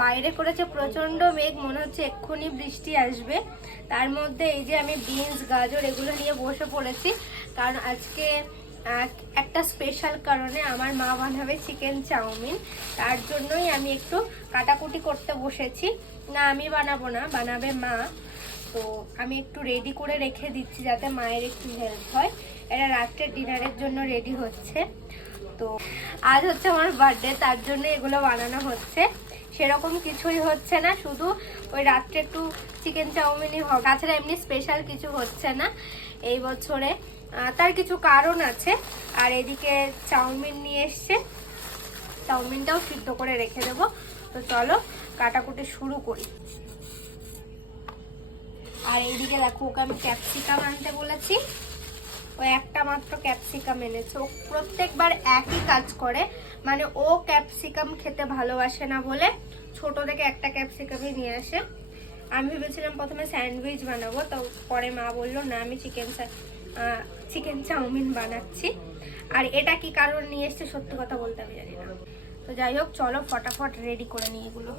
বাইরে করেছে প্রচন্ড মেঘ, মনে হচ্ছে এক্ষুনি বৃষ্টি আসবে। তার মধ্যে এই যে আমি বিনস গাজর এগুলো নিয়ে বসে পড়েছি, কারণ আজকে একটা স্পেশাল কারণে আমার মা বানাবে চিকেন চাউমিন। তার জন্যই আমি একটু কাটাকুটি করতে বসেছি। না আমি বানাবো না, বানাবে মা। তো আমি একটু রেডি করে রেখে দিচ্ছি যাতে মায়ের একটু হেল্প হয়। এটা রাত্রের ডিনারের জন্য রেডি হচ্ছে। তো আজ হচ্ছে আমার বার্থডে, তার জন্য এগুলো বানানো হচ্ছে। সেরকম কিছুই হচ্ছে না, শুধু ওই রাত্রে একটু চিকেন চাউমিনই হোক, তাছাড়া এমনি স্পেশাল কিছু হচ্ছে না এই বছরে। তার কিছু কারণ আছে। আর এদিকে চাউমিন নিয়ে এসছে, চাউমিনটাও সিদ্ধ করে রেখে দেবো। তো চলো কাটাকুটি শুরু করি। আর এইদিকে দেখো, ওকে আমি ক্যাপসিকাম আনতে বলেছি, ও একটা মাত্র ক্যাপসিকাম এনেছে। ও প্রত্যেকবার একই কাজ করে, মানে ও ক্যাপসিকাম খেতে ভালোবাসে না বলে ছোট থেকে একটা ক্যাপসিকামই নিয়ে আসে। আমি ভেবেছিলাম প্রথমে স্যান্ডউইচ বানাবো, তো পরে মা বললো না আমি চিকেন চাউমিন বানাচ্ছি। আর এটা কি কারণ নিয়ে এসছে সত্যি কথা বলতে আমি জানি না। তো যাই হোক, চলো ফটাফট রেডি করে নিই এগুলো।